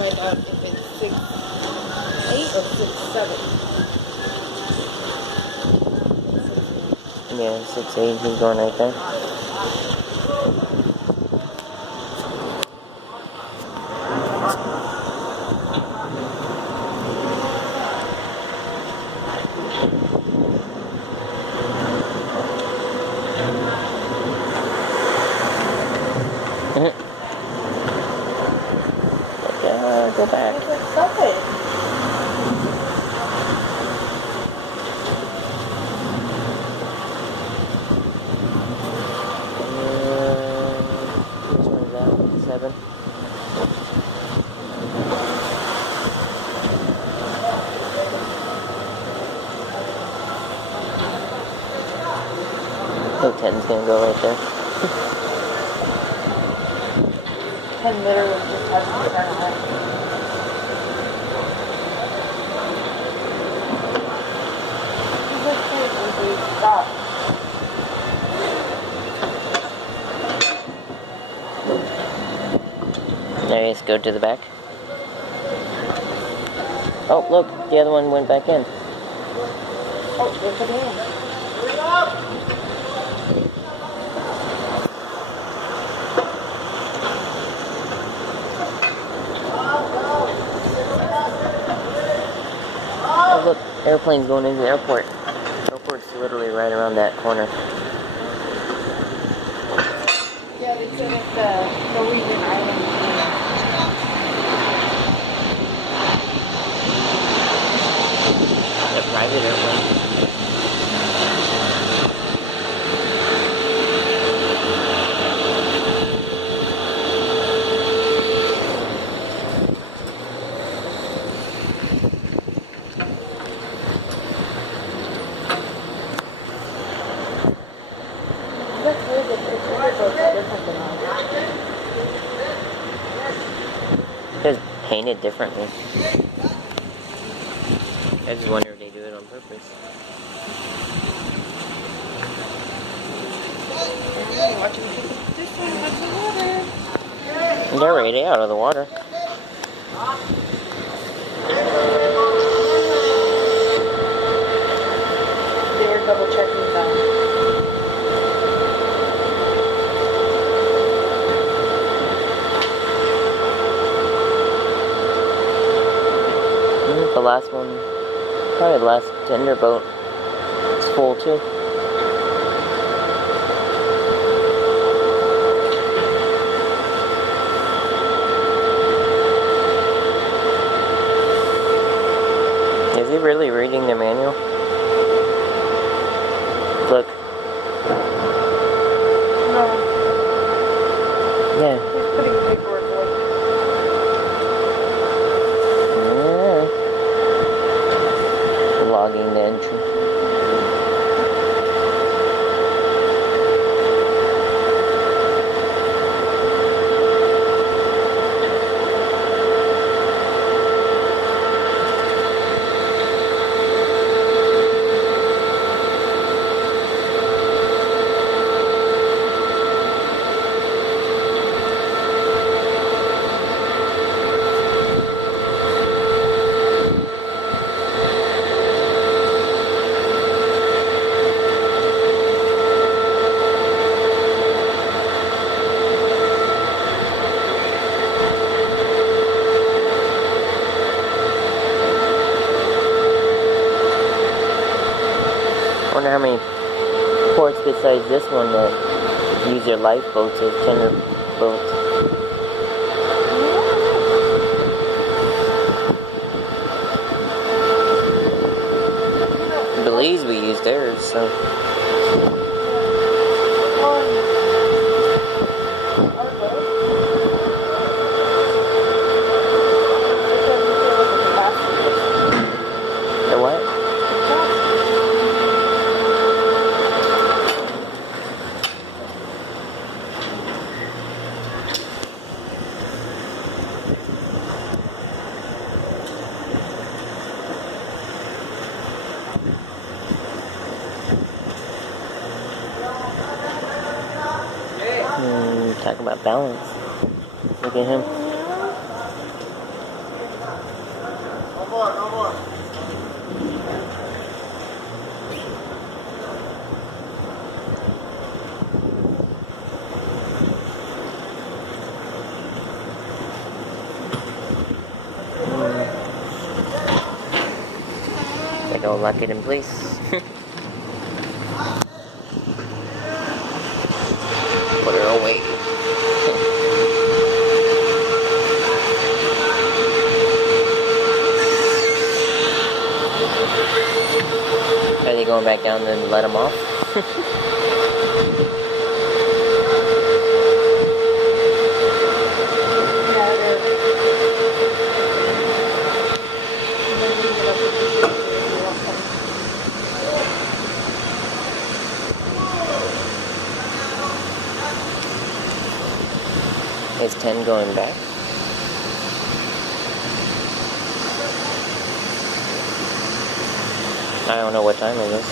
find out if it's 6'8" or 6'7". Yeah, 6'8", he's going right there. Go back. Stop it. Which one's that? 7. Oh, 10's gonna go right there. 10 literally just has to turn ahead. Stop. There he is, go to the back. Oh, look, the other one went back in. Oh, look at him. Oh, look, airplane's going into the airport. The airport's literally right around that corner. Yeah, they said it's the Norwegian island. A private airplane. That's weird that their boats are different than ours. It's painted differently. I just wonder if they do it on purpose. Watch them take this one out of the water. They're already out of the water. They were double checking them. The last one, probably the last tender boat, is full too. Is he really reading the manual? Look. No. Yeah. He's putting the paperwork away. Logging the entry. I wonder how many ports besides this one that use their lifeboats as tender boats. Belize we use theirs, so. The what? Talk about balance. Look at him. go lock it in place. Put her away. Are they going back down and let them off? Is 10 going back? I don't know what time it is.